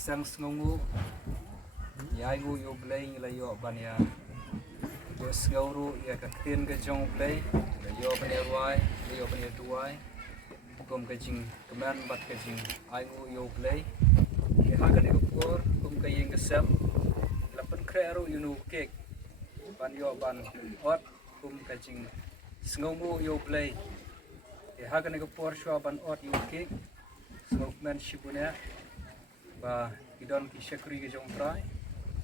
sang sngongu ya ngu yo blay la yo banya yo sngauru ya ka tin ka jong blay la yo banya ruai la yo banya duai kum ka jing keman bat ka jing ai ngu yo blay ya ha ka ni ko kum ka yeng ka sem la pen krearu yunu kek ban yo ban ot kum ka jing sngongu yo blay ya ha ka ni ko shwa ban ot yo kek Smokeman Shibunya ba idon ki syakri ke jong prai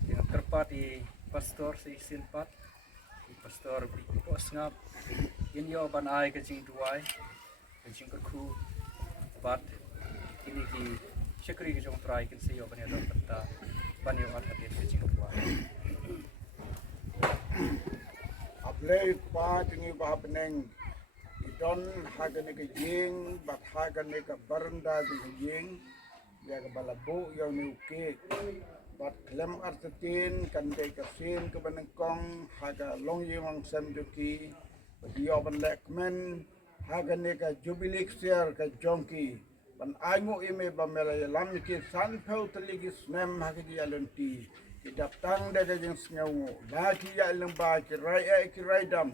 yang terpat di pastor si sinpat di pastor pos ngap in yo ban ai ke jing duai ke jing ku bat ini ki syakri ke jong prai kin si yo ban yo peta ban yo at ke jing duai ablay pa tingi ba beneng idon hagane ke jing bat hagane ke baranda di jing ya ke balabu yang ni uke bat klem artetin kan de ke sin ke benengkong haga long yong sam duki dia ban lekmen hagane ke jubilik share ke jongki ban aingu ime ba mela lam ki san phau teligi snem hagi alunti idap tang de ke jing sngawu ba ki ya lembah ki rai dam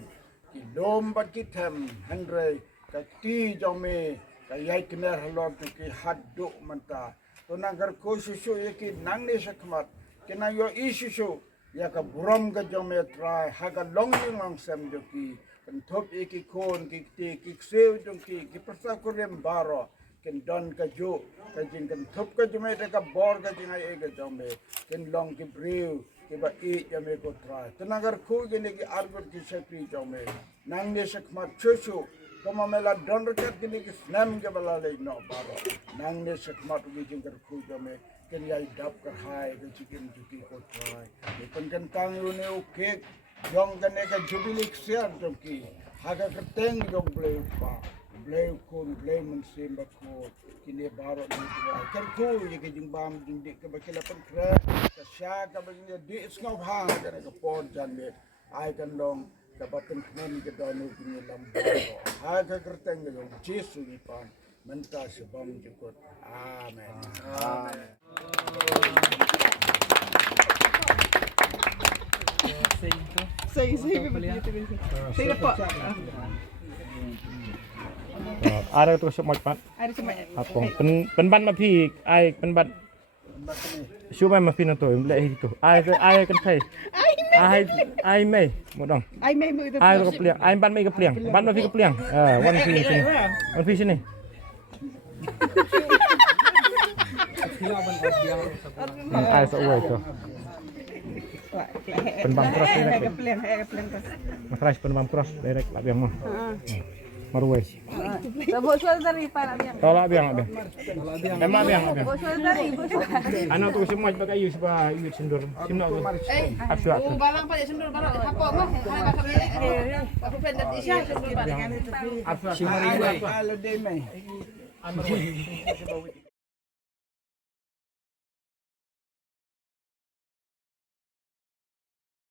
ki dom bat ki them handre ka ti jome ka yai kner halot ki haddu manta to nagar ko susu yaki nang ne sakmat kena yo isusu ya ka buram ka jome try haga longing ang sem doki kan thop eki kon ki ti ki sew doki ki prasa korem baro ken don ka jo ka jing kan thop ka jome ka bor ka jing ai ka jome ken long ki brew kiba i jame ko try tenagar ko gene ki arbor ki sakri jome nang ne sakmat chuchu kama mela don rekat gene ki snam ke balale no baro nang ne sakmat gi jingkar ko jome ken yai dap kar hai ke chicken juki ko try ni pen kan tang yu ne ke jong gene ka jubilik share doki haga kerteng jong bleu pa bleu kon bleu men simba ko kini baro ni dua kan ko ye ke jing bam jing dik ke bakila pen kra ka sha ka bagin di snop ha gene ka pon jan me ai kan dong dapat kemen ke donu kini lambaro haga kerteng jong jesu ni pan menta sebam jukut amen amen Say dapat. Ada terus semua pat. Ada cuma. Apa? Penban ma phi ai penban. Siapa ma phi na to le itu. Ai kan thai. Ai mai một đồng. Ai mai itu. Ai ke pliang. Ai ban mai ke pliang. Ban ma phi ke pliang. One phi sini. One phi sini. Ai sa uai to. Penbam cross direct. Fresh penbam cross direct lah biang mah. Maruai. Bawa suara dari para biang. Tolak biang biang. Emang biang biang. Bawa suara dari ibu. Anak tu semua pakai use bah use sendur. Simnak tu. Absuat tu. Balang pada sendur balang. Apa mah? Hai bakal ni. Aku pendek isya sendur balang. Absuat. Simari kalau dai mai